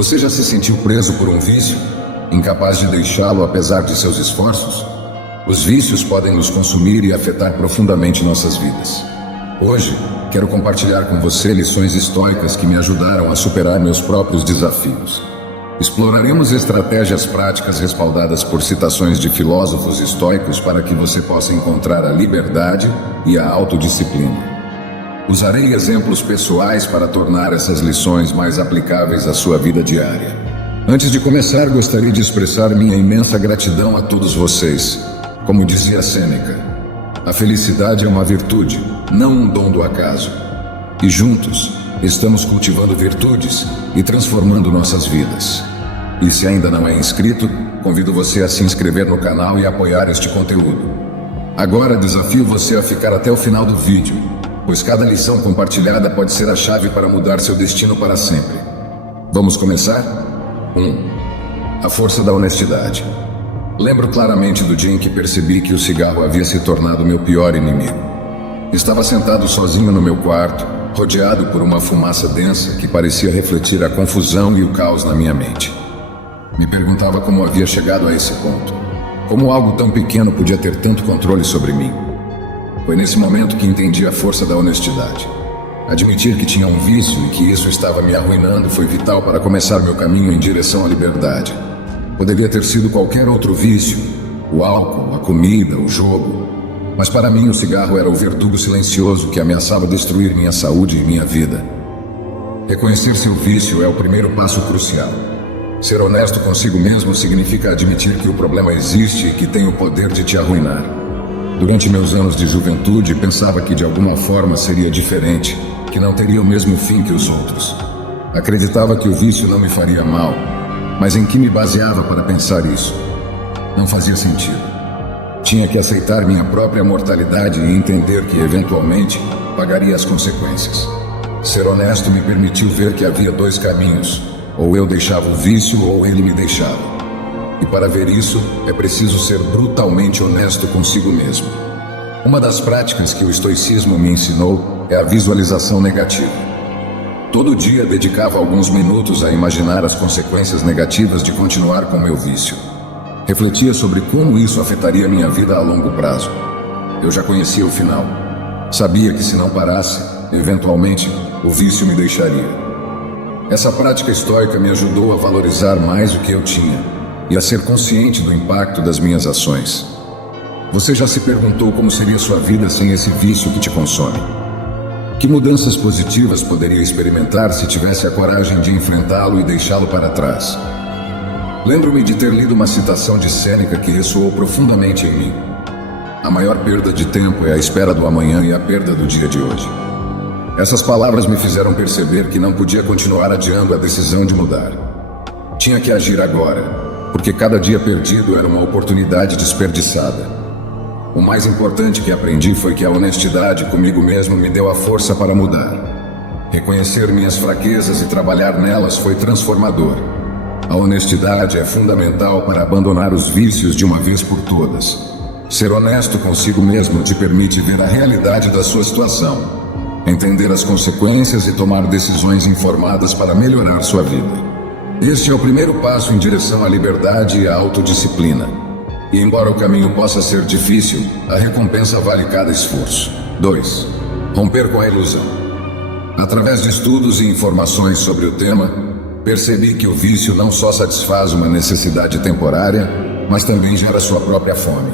Você já se sentiu preso por um vício, incapaz de deixá-lo apesar de seus esforços? Os vícios podem nos consumir e afetar profundamente nossas vidas. Hoje, quero compartilhar com você lições estoicas que me ajudaram a superar meus próprios desafios. Exploraremos estratégias práticas respaldadas por citações de filósofos estoicos para que você possa encontrar a liberdade e a autodisciplina. Usarei exemplos pessoais para tornar essas lições mais aplicáveis à sua vida diária. Antes de começar, gostaria de expressar minha imensa gratidão a todos vocês. Como dizia Sêneca, a felicidade é uma virtude, não um dom do acaso. E juntos, estamos cultivando virtudes e transformando nossas vidas. E se ainda não é inscrito, convido você a se inscrever no canal e apoiar este conteúdo. Agora desafio você a ficar até o final do vídeo, pois cada lição compartilhada pode ser a chave para mudar seu destino para sempre. Vamos começar? 1. A força da honestidade. Lembro claramente do dia em que percebi que o cigarro havia se tornado meu pior inimigo. Estava sentado sozinho no meu quarto, rodeado por uma fumaça densa que parecia refletir a confusão e o caos na minha mente. Me perguntava como havia chegado a esse ponto. Como algo tão pequeno podia ter tanto controle sobre mim? Foi nesse momento que entendi a força da honestidade. Admitir que tinha um vício e que isso estava me arruinando foi vital para começar meu caminho em direção à liberdade. Poderia ter sido qualquer outro vício, o álcool, a comida, o jogo. Mas para mim o cigarro era o verdugo silencioso que ameaçava destruir minha saúde e minha vida. Reconhecer seu vício é o primeiro passo crucial. Ser honesto consigo mesmo significa admitir que o problema existe e que tem o poder de te arruinar. Durante meus anos de juventude, pensava que de alguma forma seria diferente, que não teria o mesmo fim que os outros. Acreditava que o vício não me faria mal, mas em que me baseava para pensar isso? Não fazia sentido. Tinha que aceitar minha própria mortalidade e entender que, eventualmente, pagaria as consequências. Ser honesto me permitiu ver que havia dois caminhos: ou eu deixava o vício, ou ele me deixava. E para ver isso, é preciso ser brutalmente honesto consigo mesmo. Uma das práticas que o estoicismo me ensinou é a visualização negativa. Todo dia dedicava alguns minutos a imaginar as consequências negativas de continuar com meu vício. Refletia sobre como isso afetaria minha vida a longo prazo. Eu já conhecia o final. Sabia que se não parasse, eventualmente, o vício me deixaria. Essa prática estoica me ajudou a valorizar mais o que eu tinha e a ser consciente do impacto das minhas ações. Você já se perguntou como seria sua vida sem esse vício que te consome? Que mudanças positivas poderia experimentar se tivesse a coragem de enfrentá-lo e deixá-lo para trás? Lembro-me de ter lido uma citação de Sêneca que ressoou profundamente em mim. A maior perda de tempo é a espera do amanhã e a perda do dia de hoje. Essas palavras me fizeram perceber que não podia continuar adiando a decisão de mudar. Tinha que agir agora, porque cada dia perdido era uma oportunidade desperdiçada. O mais importante que aprendi foi que a honestidade comigo mesmo me deu a força para mudar. Reconhecer minhas fraquezas e trabalhar nelas foi transformador. A honestidade é fundamental para abandonar os vícios de uma vez por todas. Ser honesto consigo mesmo te permite ver a realidade da sua situação, entender as consequências e tomar decisões informadas para melhorar sua vida. Este é o primeiro passo em direção à liberdade e à autodisciplina. E embora o caminho possa ser difícil, a recompensa vale cada esforço. 2. Romper com a ilusão. Através de estudos e informações sobre o tema, percebi que o vício não só satisfaz uma necessidade temporária, mas também gera sua própria fome.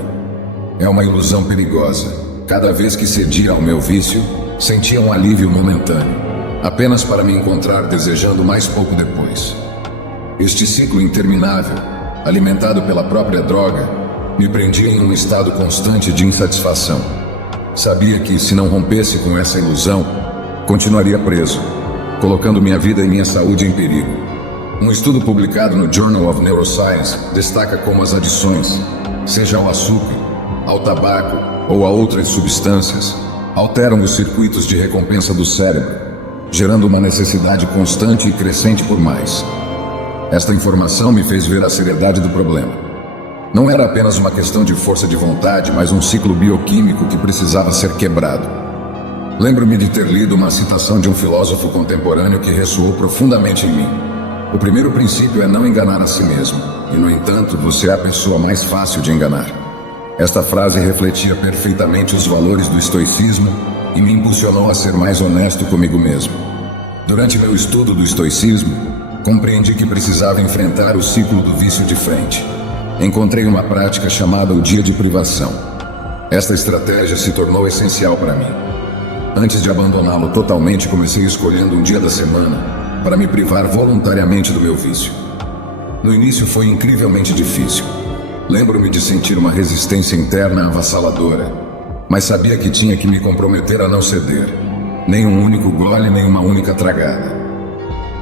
É uma ilusão perigosa. Cada vez que cedia ao meu vício, sentia um alívio momentâneo, apenas para me encontrar desejando mais pouco depois. Este ciclo interminável, alimentado pela própria droga, me prendia em um estado constante de insatisfação. Sabia que, se não rompesse com essa ilusão, continuaria preso, colocando minha vida e minha saúde em perigo. Um estudo publicado no Journal of Neuroscience destaca como as adições, seja ao açúcar, ao tabaco ou a outras substâncias, alteram os circuitos de recompensa do cérebro, gerando uma necessidade constante e crescente por mais. Esta informação me fez ver a seriedade do problema. Não era apenas uma questão de força de vontade, mas um ciclo bioquímico que precisava ser quebrado. Lembro-me de ter lido uma citação de um filósofo contemporâneo que ressoou profundamente em mim. O primeiro princípio é não enganar a si mesmo, e no entanto, você é a pessoa mais fácil de enganar. Esta frase refletia perfeitamente os valores do estoicismo e me impulsionou a ser mais honesto comigo mesmo. Durante meu estudo do estoicismo, compreendi que precisava enfrentar o ciclo do vício de frente. Encontrei uma prática chamada o dia de privação. Esta estratégia se tornou essencial para mim. Antes de abandoná-lo totalmente, comecei escolhendo um dia da semana para me privar voluntariamente do meu vício. No início foi incrivelmente difícil. Lembro-me de sentir uma resistência interna avassaladora, mas sabia que tinha que me comprometer a não ceder. Nem um único gole, nem uma única tragada.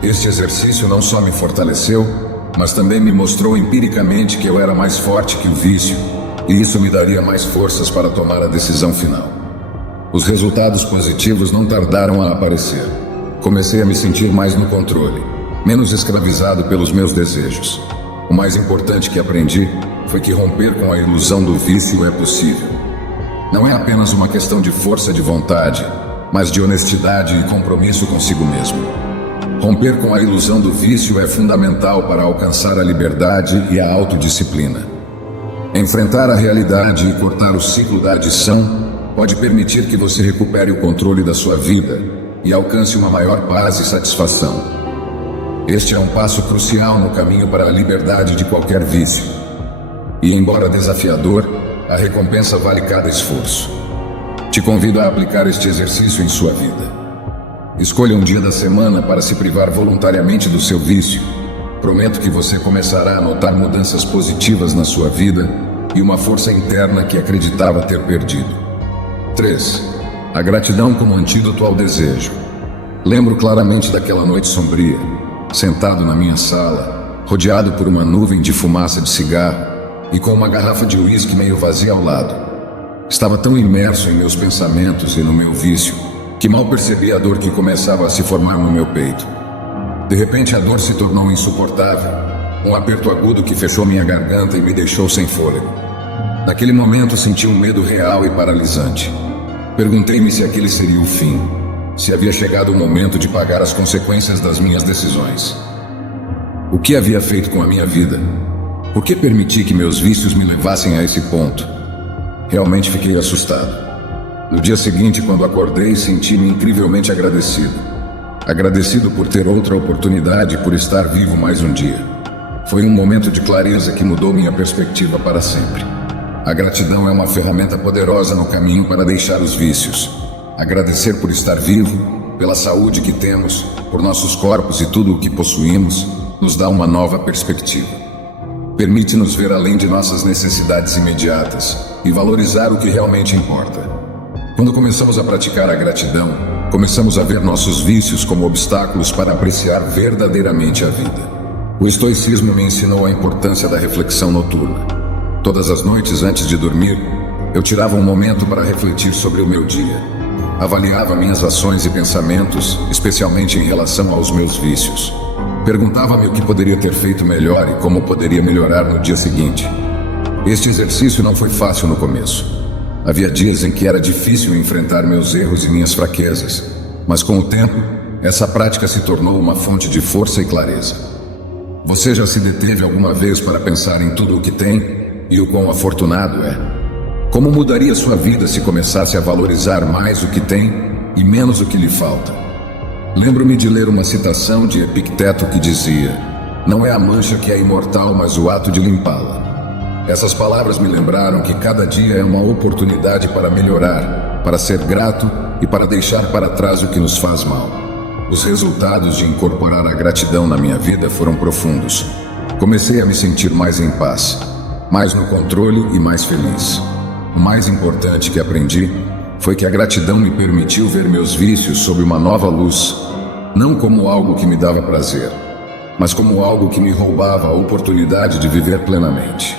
Este exercício não só me fortaleceu, mas também me mostrou empiricamente que eu era mais forte que o vício, e isso me daria mais forças para tomar a decisão final. Os resultados positivos não tardaram a aparecer. Comecei a me sentir mais no controle, menos escravizado pelos meus desejos. O mais importante que aprendi foi que romper com a ilusão do vício é possível. Não é apenas uma questão de força de vontade, mas de honestidade e compromisso consigo mesmo. Romper com a ilusão do vício é fundamental para alcançar a liberdade e a autodisciplina. Enfrentar a realidade e cortar o ciclo da adição pode permitir que você recupere o controle da sua vida e alcance uma maior paz e satisfação. Este é um passo crucial no caminho para a liberdade de qualquer vício. E embora desafiador, a recompensa vale cada esforço. Te convido a aplicar este exercício em sua vida. Escolha um dia da semana para se privar voluntariamente do seu vício. Prometo que você começará a notar mudanças positivas na sua vida e uma força interna que acreditava ter perdido. 3. A gratidão como antídoto ao desejo. Lembro claramente daquela noite sombria, sentado na minha sala, rodeado por uma nuvem de fumaça de cigarro e com uma garrafa de uísque meio vazia ao lado. Estava tão imerso em meus pensamentos e no meu vício que mal percebi a dor que começava a se formar no meu peito. De repente a dor se tornou insuportável, um aperto agudo que fechou minha garganta e me deixou sem fôlego. Naquele momento senti um medo real e paralisante. Perguntei-me se aquele seria o fim, se havia chegado o momento de pagar as consequências das minhas decisões. O que havia feito com a minha vida? Por que permiti que meus vícios me levassem a esse ponto? Realmente fiquei assustado. No dia seguinte, quando acordei, senti-me incrivelmente agradecido. Agradecido por ter outra oportunidade e por estar vivo mais um dia. Foi um momento de clareza que mudou minha perspectiva para sempre. A gratidão é uma ferramenta poderosa no caminho para deixar os vícios. Agradecer por estar vivo, pela saúde que temos, por nossos corpos e tudo o que possuímos, nos dá uma nova perspectiva. Permite-nos ver além de nossas necessidades imediatas e valorizar o que realmente importa. Quando começamos a praticar a gratidão, começamos a ver nossos vícios como obstáculos para apreciar verdadeiramente a vida. O estoicismo me ensinou a importância da reflexão noturna. Todas as noites antes de dormir, eu tirava um momento para refletir sobre o meu dia. Avaliava minhas ações e pensamentos, especialmente em relação aos meus vícios. Perguntava-me o que poderia ter feito melhor e como poderia melhorar no dia seguinte. Este exercício não foi fácil no começo. Havia dias em que era difícil enfrentar meus erros e minhas fraquezas, mas com o tempo, essa prática se tornou uma fonte de força e clareza. Você já se deteve alguma vez para pensar em tudo o que tem e o quão afortunado é? Como mudaria sua vida se começasse a valorizar mais o que tem e menos o que lhe falta? Lembro-me de ler uma citação de Epicteto que dizia: "Não é a mancha que é imortal, mas o ato de limpá-la." Essas palavras me lembraram que cada dia é uma oportunidade para melhorar, para ser grato e para deixar para trás o que nos faz mal. Os resultados de incorporar a gratidão na minha vida foram profundos. Comecei a me sentir mais em paz, mais no controle e mais feliz. O mais importante que aprendi foi que a gratidão me permitiu ver meus vícios sob uma nova luz, não como algo que me dava prazer, mas como algo que me roubava a oportunidade de viver plenamente.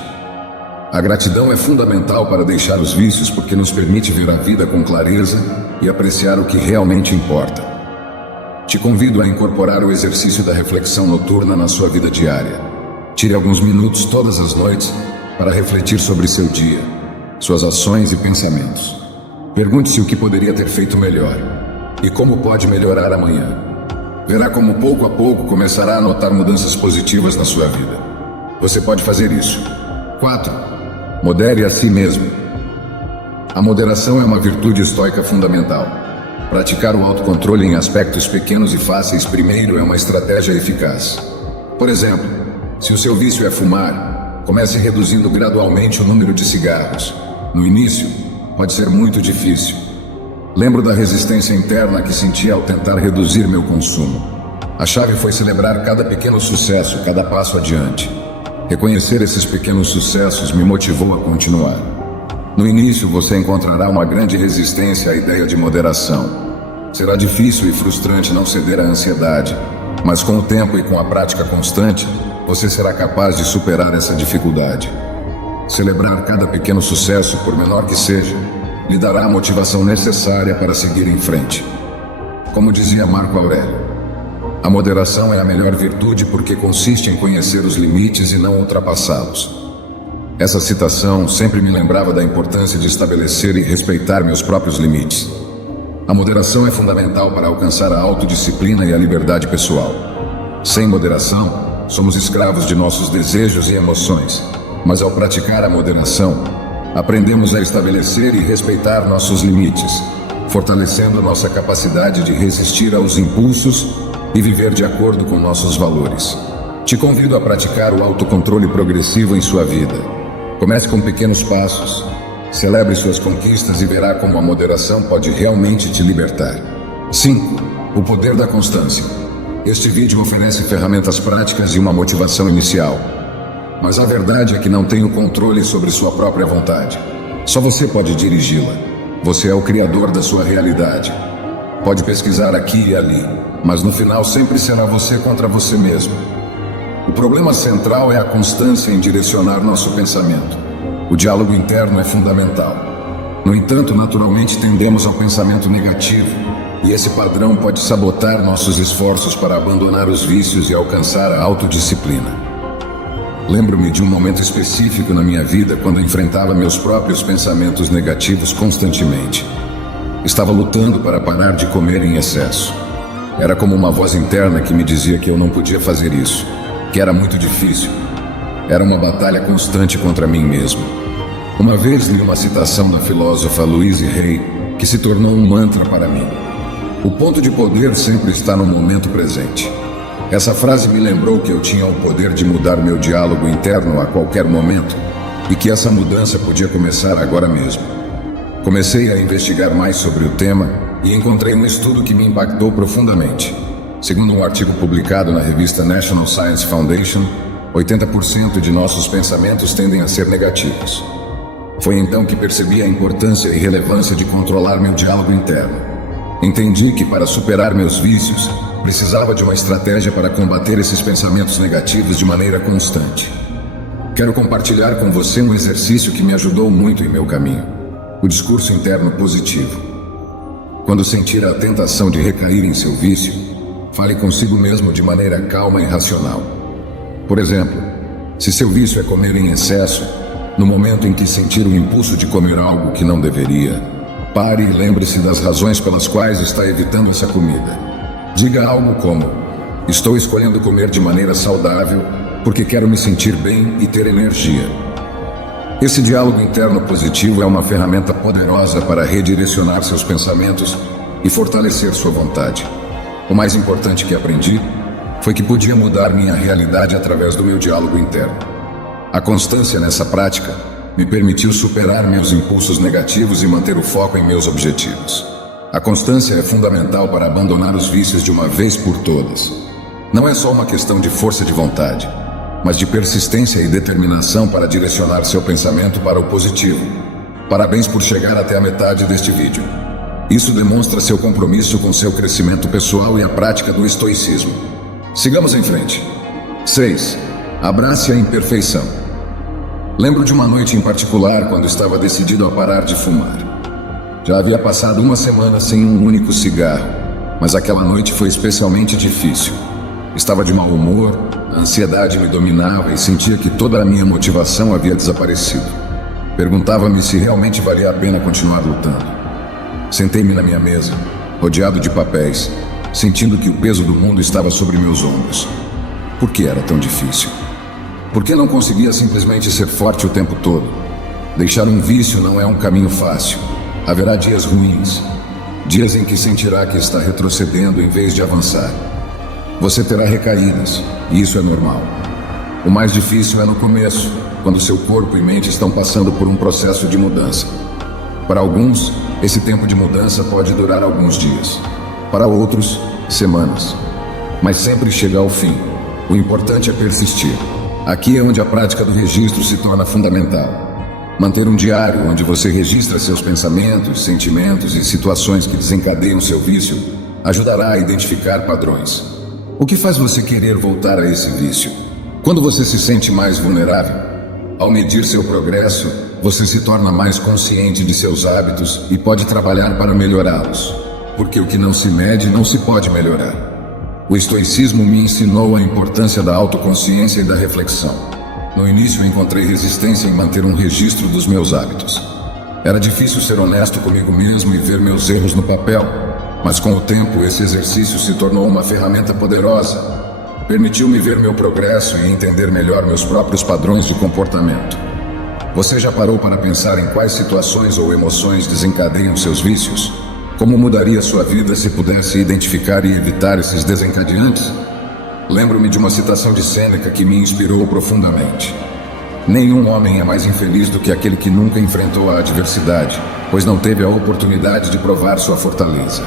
A gratidão é fundamental para deixar os vícios porque nos permite ver a vida com clareza e apreciar o que realmente importa. Te convido a incorporar o exercício da reflexão noturna na sua vida diária. Tire alguns minutos todas as noites para refletir sobre seu dia, suas ações e pensamentos. Pergunte-se o que poderia ter feito melhor e como pode melhorar amanhã. Verá como pouco a pouco começará a notar mudanças positivas na sua vida. Você pode fazer isso. 4. Modere a si mesmo. A moderação é uma virtude estoica fundamental. Praticar o autocontrole em aspectos pequenos e fáceis primeiro é uma estratégia eficaz. Por exemplo, se o seu vício é fumar, comece reduzindo gradualmente o número de cigarros. No início, pode ser muito difícil. Lembro da resistência interna que senti ao tentar reduzir meu consumo. A chave foi celebrar cada pequeno sucesso, cada passo adiante. Reconhecer esses pequenos sucessos me motivou a continuar. No início, você encontrará uma grande resistência à ideia de moderação. Será difícil e frustrante não ceder à ansiedade, mas com o tempo e com a prática constante, você será capaz de superar essa dificuldade. Celebrar cada pequeno sucesso, por menor que seja, lhe dará a motivação necessária para seguir em frente. Como dizia Marco Aurélio, a moderação é a melhor virtude porque consiste em conhecer os limites e não ultrapassá-los. Essa citação sempre me lembrava da importância de estabelecer e respeitar meus próprios limites. A moderação é fundamental para alcançar a autodisciplina e a liberdade pessoal. Sem moderação, somos escravos de nossos desejos e emoções, mas ao praticar a moderação, aprendemos a estabelecer e respeitar nossos limites, fortalecendo nossa capacidade de resistir aos impulsos e viver de acordo com nossos valores. Te convido a praticar o autocontrole progressivo em sua vida. Comece com pequenos passos, celebre suas conquistas e verá como a moderação pode realmente te libertar. 5. O poder da constância. Este vídeo oferece ferramentas práticas e uma motivação inicial. Mas a verdade é que não tem o controle sobre sua própria vontade. Só você pode dirigi-la. Você é o criador da sua realidade. Pode pesquisar aqui e ali, mas no final sempre será você contra você mesmo. O problema central é a constância em direcionar nosso pensamento. O diálogo interno é fundamental. No entanto, naturalmente tendemos ao pensamento negativo, e esse padrão pode sabotar nossos esforços para abandonar os vícios e alcançar a autodisciplina. Lembro-me de um momento específico na minha vida quando enfrentava meus próprios pensamentos negativos constantemente. Estava lutando para parar de comer em excesso. Era como uma voz interna que me dizia que eu não podia fazer isso, que era muito difícil. Era uma batalha constante contra mim mesmo. Uma vez li uma citação da filósofa Louise Hay que se tornou um mantra para mim. O ponto de poder sempre está no momento presente. Essa frase me lembrou que eu tinha o poder de mudar meu diálogo interno a qualquer momento e que essa mudança podia começar agora mesmo. Comecei a investigar mais sobre o tema e encontrei um estudo que me impactou profundamente. Segundo um artigo publicado na revista National Science Foundation, 80% de nossos pensamentos tendem a ser negativos. Foi então que percebi a importância e relevância de controlar meu diálogo interno. Entendi que para superar meus vícios, precisava de uma estratégia para combater esses pensamentos negativos de maneira constante. Quero compartilhar com você um exercício que me ajudou muito em meu caminho: o discurso interno positivo. Quando sentir a tentação de recair em seu vício, fale consigo mesmo de maneira calma e racional. Por exemplo, se seu vício é comer em excesso, no momento em que sentir o impulso de comer algo que não deveria, pare e lembre-se das razões pelas quais está evitando essa comida. Diga algo como: estou escolhendo comer de maneira saudável porque quero me sentir bem e ter energia. Esse diálogo interno positivo é uma ferramenta poderosa para redirecionar seus pensamentos e fortalecer sua vontade. O mais importante que aprendi foi que podia mudar minha realidade através do meu diálogo interno. A constância nessa prática me permitiu superar meus impulsos negativos e manter o foco em meus objetivos. A constância é fundamental para abandonar os vícios de uma vez por todas. Não é só uma questão de força de vontade, mas de persistência e determinação para direcionar seu pensamento para o positivo. Parabéns por chegar até a metade deste vídeo. Isso demonstra seu compromisso com seu crescimento pessoal e a prática do estoicismo. Sigamos em frente. 6. Abrace a imperfeição. Lembro de uma noite em particular quando estava decidido a parar de fumar. Já havia passado uma semana sem um único cigarro, mas aquela noite foi especialmente difícil. Estava de mau humor, a ansiedade me dominava e sentia que toda a minha motivação havia desaparecido. Perguntava-me se realmente valia a pena continuar lutando. Sentei-me na minha mesa, rodeado de papéis, sentindo que o peso do mundo estava sobre meus ombros. Por que era tão difícil? Por que não conseguia simplesmente ser forte o tempo todo? Deixar um vício não é um caminho fácil. Haverá dias ruins, dias em que sentirá que está retrocedendo em vez de avançar. Você terá recaídas, e isso é normal. O mais difícil é no começo, quando seu corpo e mente estão passando por um processo de mudança. Para alguns, esse tempo de mudança pode durar alguns dias. Para outros, semanas. Mas sempre chega ao fim. O importante é persistir. Aqui é onde a prática do registro se torna fundamental. Manter um diário onde você registra seus pensamentos, sentimentos e situações que desencadeiam seu vício ajudará a identificar padrões. O que faz você querer voltar a esse vício? Quando você se sente mais vulnerável? Ao medir seu progresso, você se torna mais consciente de seus hábitos e pode trabalhar para melhorá-los. Porque o que não se mede não se pode melhorar. O estoicismo me ensinou a importância da autoconsciência e da reflexão. No início encontrei resistência em manter um registro dos meus hábitos. Era difícil ser honesto comigo mesmo e ver meus erros no papel, mas com o tempo esse exercício se tornou uma ferramenta poderosa. Permitiu-me ver meu progresso e entender melhor meus próprios padrões de comportamento. Você já parou para pensar em quais situações ou emoções desencadeiam seus vícios? Como mudaria sua vida se pudesse identificar e evitar esses desencadeantes? Lembro-me de uma citação de Sêneca que me inspirou profundamente. Nenhum homem é mais infeliz do que aquele que nunca enfrentou a adversidade, pois não teve a oportunidade de provar sua fortaleza.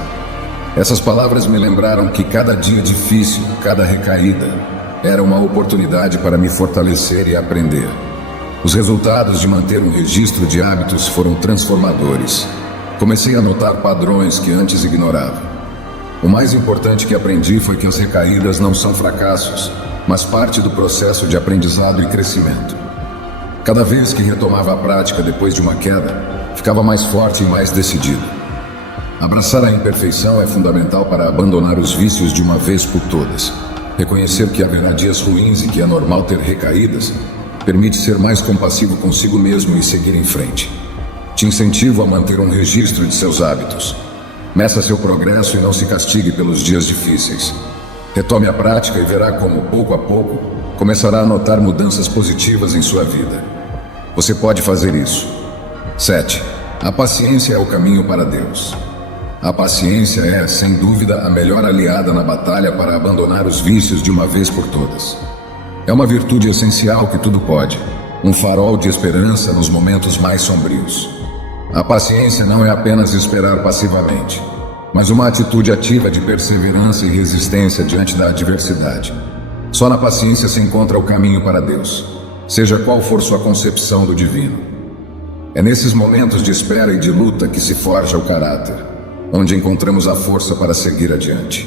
Essas palavras me lembraram que cada dia difícil, cada recaída, era uma oportunidade para me fortalecer e aprender. Os resultados de manter um registro de hábitos foram transformadores. Comecei a notar padrões que antes ignorava. O mais importante que aprendi foi que as recaídas não são fracassos, mas parte do processo de aprendizado e crescimento. Cada vez que retomava a prática depois de uma queda, ficava mais forte e mais decidido. Abraçar a imperfeição é fundamental para abandonar os vícios de uma vez por todas. Reconhecer que haverá dias ruins e que é normal ter recaídas permite ser mais compassivo consigo mesmo e seguir em frente. Te incentivo a manter um registro de seus hábitos. Meça seu progresso e não se castigue pelos dias difíceis. Retome a prática e verá como, pouco a pouco, começará a notar mudanças positivas em sua vida. Você pode fazer isso. 7. A paciência é o caminho para Deus. A paciência é, sem dúvida, a melhor aliada na batalha para abandonar os vícios de uma vez por todas. É uma virtude essencial que tudo pode, um farol de esperança nos momentos mais sombrios. A paciência não é apenas esperar passivamente, mas uma atitude ativa de perseverança e resistência diante da adversidade. Só na paciência se encontra o caminho para Deus, seja qual for sua concepção do divino. É nesses momentos de espera e de luta que se forja o caráter, onde encontramos a força para seguir adiante.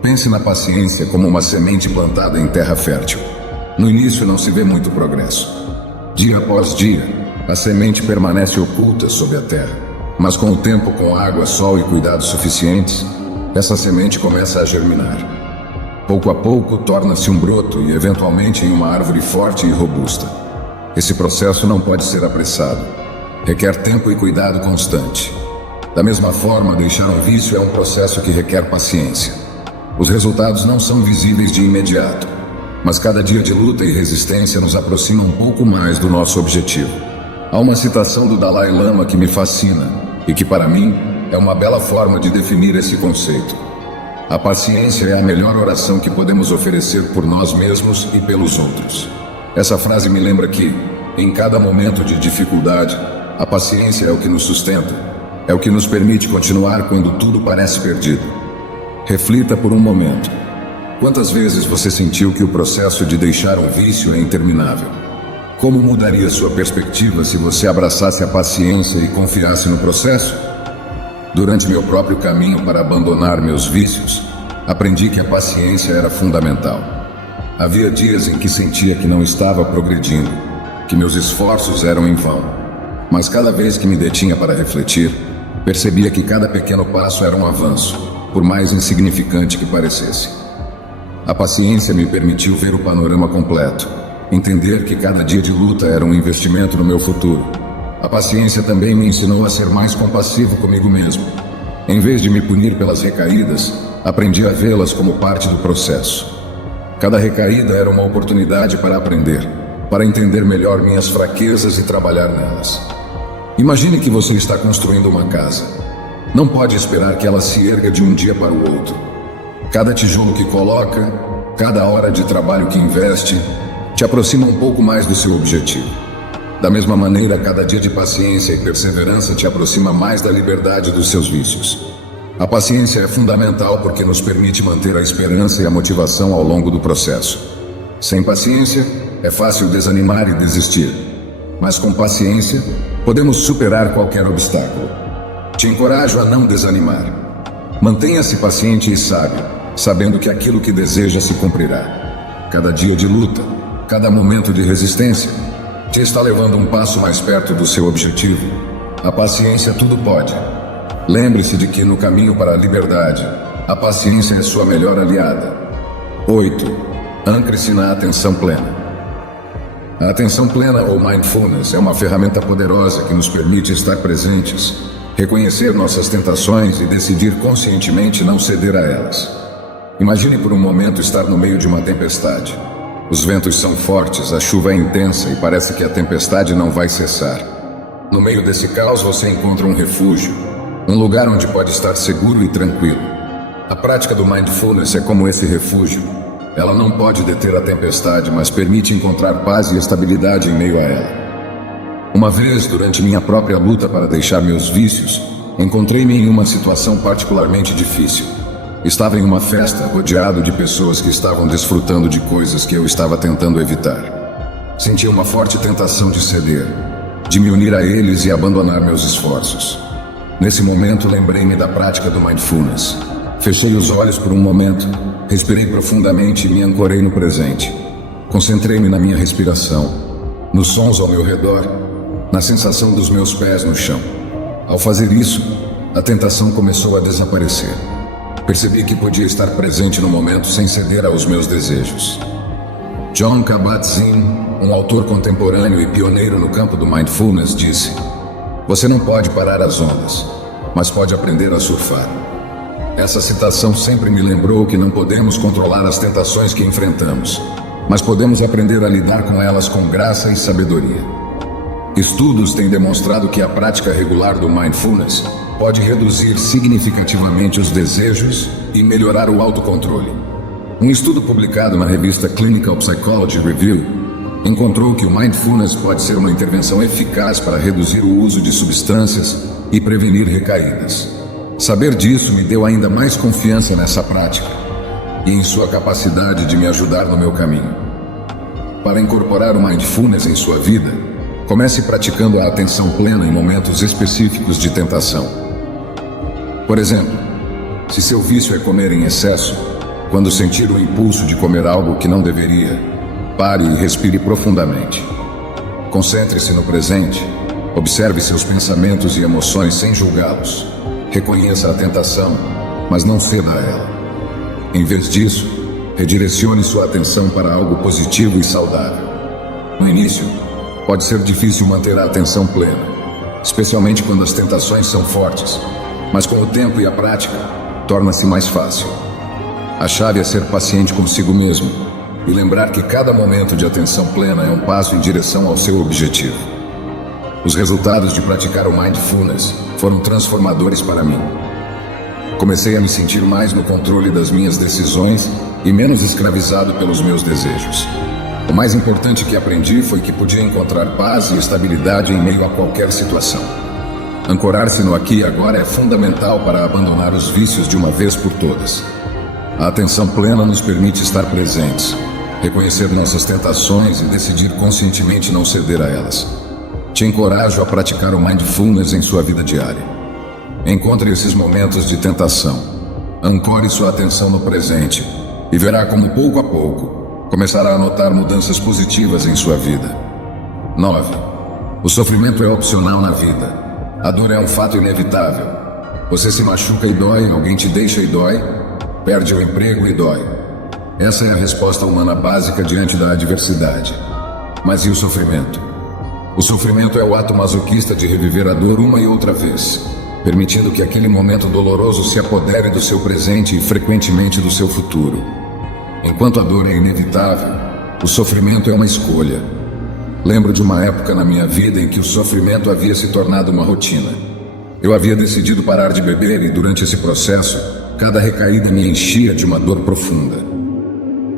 Pense na paciência como uma semente plantada em terra fértil. No início não se vê muito progresso. Dia após dia, a semente permanece oculta sob a terra, mas com o tempo, com água, sol e cuidados suficientes, essa semente começa a germinar. Pouco a pouco, torna-se um broto e, eventualmente, em uma árvore forte e robusta. Esse processo não pode ser apressado. Requer tempo e cuidado constante. Da mesma forma, deixar um vício é um processo que requer paciência. Os resultados não são visíveis de imediato, mas cada dia de luta e resistência nos aproxima um pouco mais do nosso objetivo. Há uma citação do Dalai Lama que me fascina e que, para mim, é uma bela forma de definir esse conceito. A paciência é a melhor oração que podemos oferecer por nós mesmos e pelos outros. Essa frase me lembra que, em cada momento de dificuldade, a paciência é o que nos sustenta, é o que nos permite continuar quando tudo parece perdido. Reflita por um momento. Quantas vezes você sentiu que o processo de deixar um vício é interminável? Como mudaria sua perspectiva se você abraçasse a paciência e confiasse no processo? Durante meu próprio caminho para abandonar meus vícios, aprendi que a paciência era fundamental. Havia dias em que sentia que não estava progredindo, que meus esforços eram em vão. Mas cada vez que me detinha para refletir, percebia que cada pequeno passo era um avanço, por mais insignificante que parecesse. A paciência me permitiu ver o panorama completo, entender que cada dia de luta era um investimento no meu futuro. A paciência também me ensinou a ser mais compassivo comigo mesmo. Em vez de me punir pelas recaídas, Aprendi a vê-las como parte do processo. Cada recaída era uma oportunidade para aprender, para entender melhor minhas fraquezas e trabalhar nelas. Imagine que você está construindo uma casa. Não pode esperar que ela se erga de um dia para o outro. Cada tijolo que coloca, cada hora de trabalho que investe, te aproxima um pouco mais do seu objetivo. Da mesma maneira, cada dia de paciência e perseverança te aproxima mais da liberdade dos seus vícios. A paciência é fundamental porque nos permite manter a esperança e a motivação ao longo do processo. Sem paciência, é fácil desanimar e desistir. Mas com paciência, podemos superar qualquer obstáculo. Te encorajo a não desanimar. Mantenha-se paciente e sábio, sabendo que aquilo que deseja se cumprirá. Cada dia de luta, cada momento de resistência, te está levando um passo mais perto do seu objetivo. A paciência tudo pode. Lembre-se de que no caminho para a liberdade, a paciência é sua melhor aliada. 8. Ancore-se na atenção plena. A atenção plena ou mindfulness é uma ferramenta poderosa que nos permite estar presentes, reconhecer nossas tentações e decidir conscientemente não ceder a elas. Imagine por um momento estar no meio de uma tempestade. Os ventos são fortes, a chuva é intensa e parece que a tempestade não vai cessar. No meio desse caos você encontra um refúgio, um lugar onde pode estar seguro e tranquilo. A prática do mindfulness é como esse refúgio. Ela não pode deter a tempestade, mas permite encontrar paz e estabilidade em meio a ela. Uma vez, durante minha própria luta para deixar meus vícios, encontrei-me em uma situação particularmente difícil. Estava em uma festa, rodeado de pessoas que estavam desfrutando de coisas que eu estava tentando evitar. Senti uma forte tentação de ceder, de me unir a eles e abandonar meus esforços. Nesse momento, lembrei-me da prática do mindfulness. Fechei os olhos por um momento, respirei profundamente e me ancorei no presente. Concentrei-me na minha respiração, nos sons ao meu redor, na sensação dos meus pés no chão. Ao fazer isso, a tentação começou a desaparecer. Percebi que podia estar presente no momento sem ceder aos meus desejos. Jon Kabat-Zinn, um autor contemporâneo e pioneiro no campo do mindfulness, disse: "Você não pode parar as ondas, mas pode aprender a surfar." Essa citação sempre me lembrou que não podemos controlar as tentações que enfrentamos, mas podemos aprender a lidar com elas com graça e sabedoria. Estudos têm demonstrado que a prática regular do mindfulness pode reduzir significativamente os desejos e melhorar o autocontrole. Um estudo publicado na revista Clinical Psychology Review encontrou que o mindfulness pode ser uma intervenção eficaz para reduzir o uso de substâncias e prevenir recaídas. Saber disso me deu ainda mais confiança nessa prática e em sua capacidade de me ajudar no meu caminho. Para incorporar o mindfulness em sua vida, comece praticando a atenção plena em momentos específicos de tentação. Por exemplo, se seu vício é comer em excesso, quando sentir o impulso de comer algo que não deveria, pare e respire profundamente. Concentre-se no presente, observe seus pensamentos e emoções sem julgá-los. Reconheça a tentação, mas não ceda a ela. Em vez disso, redirecione sua atenção para algo positivo e saudável. No início, pode ser difícil manter a atenção plena, especialmente quando as tentações são fortes, mas com o tempo e a prática, torna-se mais fácil. A chave é ser paciente consigo mesmo e lembrar que cada momento de atenção plena é um passo em direção ao seu objetivo. Os resultados de praticar o mindfulness foram transformadores para mim. Comecei a me sentir mais no controle das minhas decisões e menos escravizado pelos meus desejos. O mais importante que aprendi foi que podia encontrar paz e estabilidade em meio a qualquer situação. Ancorar-se no aqui e agora é fundamental para abandonar os vícios de uma vez por todas. A atenção plena nos permite estar presentes, reconhecer nossas tentações e decidir conscientemente não ceder a elas. Te encorajo a praticar o mindfulness em sua vida diária. Encontre esses momentos de tentação. Ancore sua atenção no presente e verá como pouco a pouco começará a notar mudanças positivas em sua vida. 9. O sofrimento é opcional na vida. A dor é um fato inevitável. Você se machuca e dói, alguém te deixa e dói, perde o emprego e dói. Essa é a resposta humana básica diante da adversidade. Mas e o sofrimento? O sofrimento é o ato masoquista de reviver a dor uma e outra vez. permitindo que aquele momento doloroso se apodere do seu presente e frequentemente do seu futuro. Enquanto a dor é inevitável, o sofrimento é uma escolha. Lembro de uma época na minha vida em que o sofrimento havia se tornado uma rotina. Eu havia decidido parar de beber e, durante esse processo, cada recaída me enchia de uma dor profunda.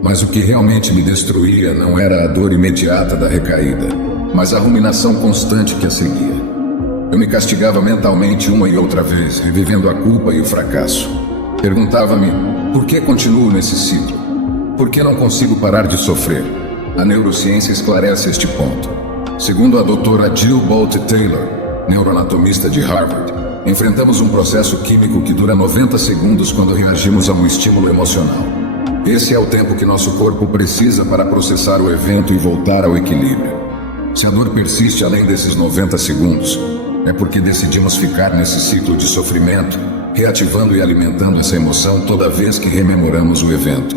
Mas o que realmente me destruía não era a dor imediata da recaída, mas a ruminação constante que a seguia. Eu me castigava mentalmente uma e outra vez, revivendo a culpa e o fracasso. Perguntava-me, por que continuo nesse ciclo? Por que não consigo parar de sofrer? A neurociência esclarece este ponto. Segundo a doutora Jill Bolte Taylor, neuroanatomista de Harvard, enfrentamos um processo químico que dura 90 segundos quando reagimos a um estímulo emocional. Esse é o tempo que nosso corpo precisa para processar o evento e voltar ao equilíbrio. Se a dor persiste além desses 90 segundos, é porque decidimos ficar nesse ciclo de sofrimento, reativando e alimentando essa emoção toda vez que rememoramos o evento.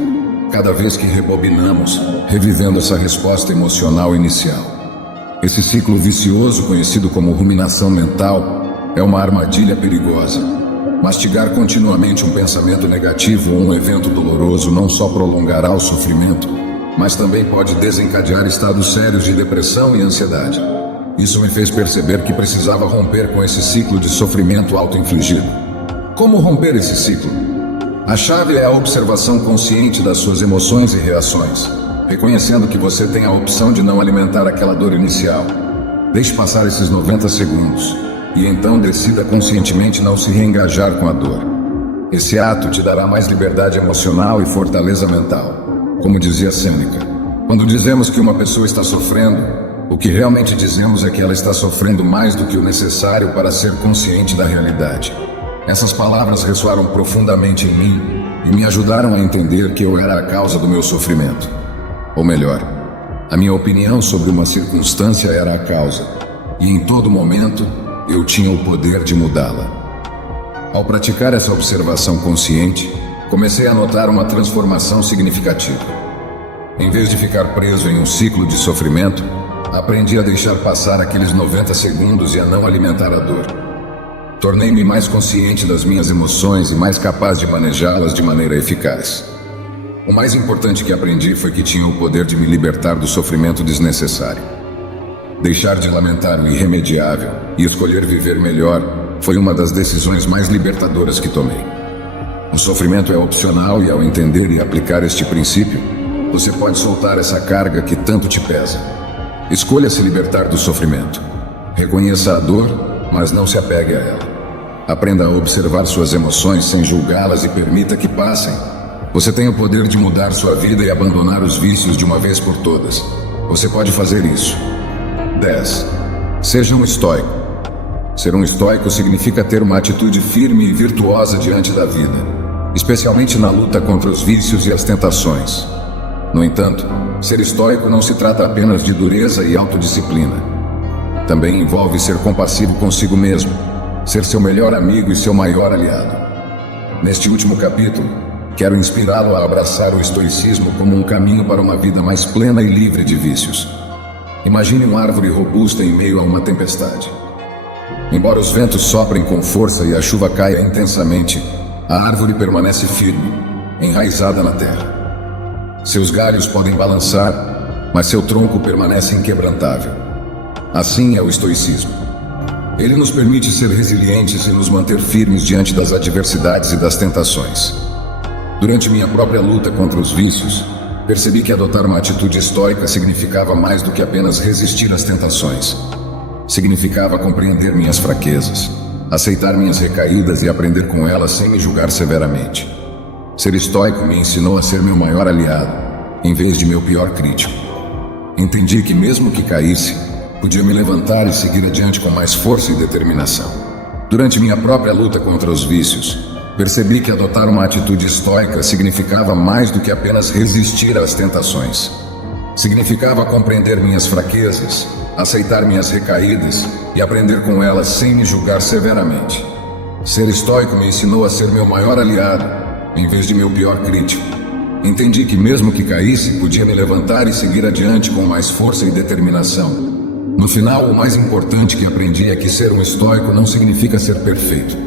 Cada vez que rebobinamos, revivendo essa resposta emocional inicial. Esse ciclo vicioso, conhecido como ruminação mental, é uma armadilha perigosa. Mastigar continuamente um pensamento negativo ou um evento doloroso não só prolongará o sofrimento, mas também pode desencadear estados sérios de depressão e ansiedade. Isso me fez perceber que precisava romper com esse ciclo de sofrimento auto-infligido. Como romper esse ciclo? A chave é a observação consciente das suas emoções e reações, reconhecendo que você tem a opção de não alimentar aquela dor inicial. Deixe passar esses 90 segundos e então decida conscientemente não se reengajar com a dor. Esse ato te dará mais liberdade emocional e fortaleza mental. Como dizia Sêneca, quando dizemos que uma pessoa está sofrendo, o que realmente dizemos é que ela está sofrendo mais do que o necessário para ser consciente da realidade. Essas palavras ressoaram profundamente em mim e me ajudaram a entender que eu era a causa do meu sofrimento. Ou melhor, a minha opinião sobre uma circunstância era a causa, e em todo momento eu tinha o poder de mudá-la. Ao praticar essa observação consciente, comecei a notar uma transformação significativa. Em vez de ficar preso em um ciclo de sofrimento, aprendi a deixar passar aqueles 90 segundos e a não alimentar a dor. Tornei-me mais consciente das minhas emoções e mais capaz de manejá-las de maneira eficaz. O mais importante que aprendi foi que tinha o poder de me libertar do sofrimento desnecessário. Deixar de lamentar o irremediável e escolher viver melhor foi uma das decisões mais libertadoras que tomei. O sofrimento é opcional e, ao entender e aplicar este princípio, você pode soltar essa carga que tanto te pesa. Escolha se libertar do sofrimento. Reconheça a dor, mas não se apegue a ela. Aprenda a observar suas emoções sem julgá-las e permita que passem. Você tem o poder de mudar sua vida e abandonar os vícios de uma vez por todas. Você pode fazer isso. 10. Seja um estoico. Ser um estoico significa ter uma atitude firme e virtuosa diante da vida, especialmente na luta contra os vícios e as tentações. No entanto, ser estoico não se trata apenas de dureza e autodisciplina. Também envolve ser compassivo consigo mesmo, ser seu melhor amigo e seu maior aliado. Neste último capítulo, quero inspirá-lo a abraçar o estoicismo como um caminho para uma vida mais plena e livre de vícios. Imagine uma árvore robusta em meio a uma tempestade. Embora os ventos soprem com força e a chuva caia intensamente, a árvore permanece firme, enraizada na terra. Seus galhos podem balançar, mas seu tronco permanece inquebrantável. Assim é o estoicismo. Ele nos permite ser resilientes e nos manter firmes diante das adversidades e das tentações. Durante minha própria luta contra os vícios, percebi que adotar uma atitude estoica significava mais do que apenas resistir às tentações. Significava compreender minhas fraquezas, aceitar minhas recaídas e aprender com elas sem me julgar severamente. Ser estoico me ensinou a ser meu maior aliado, em vez de meu pior crítico. Entendi que mesmo que caísse, podia me levantar e seguir adiante com mais força e determinação. Durante minha própria luta contra os vícios, percebi que adotar uma atitude estoica significava mais do que apenas resistir às tentações. Significava compreender minhas fraquezas, aceitar minhas recaídas e aprender com elas sem me julgar severamente. Ser estoico me ensinou a ser meu maior aliado, em vez de meu pior crítico. Entendi que mesmo que caísse, podia me levantar e seguir adiante com mais força e determinação. No final, o mais importante que aprendi é que ser um estoico não significa ser perfeito.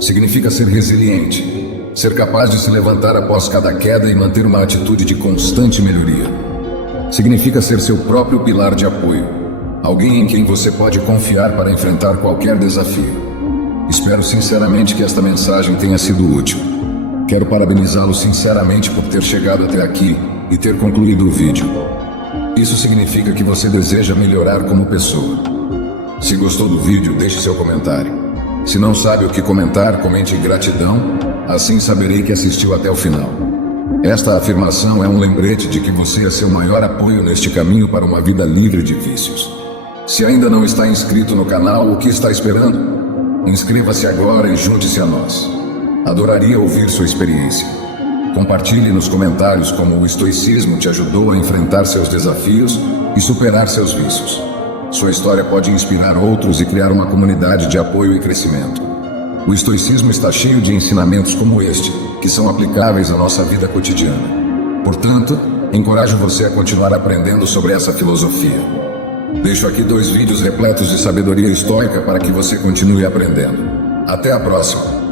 Significa ser resiliente, ser capaz de se levantar após cada queda e manter uma atitude de constante melhoria. Significa ser seu próprio pilar de apoio, alguém em quem você pode confiar para enfrentar qualquer desafio. Espero sinceramente que esta mensagem tenha sido útil. Quero parabenizá-lo sinceramente por ter chegado até aqui e ter concluído o vídeo. Isso significa que você deseja melhorar como pessoa. Se gostou do vídeo, deixe seu comentário. Se não sabe o que comentar, comente gratidão, assim saberei que assistiu até o final. Esta afirmação é um lembrete de que você é seu maior apoio neste caminho para uma vida livre de vícios. Se ainda não está inscrito no canal, o que está esperando? Inscreva-se agora e junte-se a nós. Adoraria ouvir sua experiência. Compartilhe nos comentários como o estoicismo te ajudou a enfrentar seus desafios e superar seus vícios. Sua história pode inspirar outros e criar uma comunidade de apoio e crescimento. O estoicismo está cheio de ensinamentos como este, que são aplicáveis à nossa vida cotidiana. Portanto, encorajo você a continuar aprendendo sobre essa filosofia. Deixo aqui 2 vídeos repletos de sabedoria estoica para que você continue aprendendo. Até a próxima!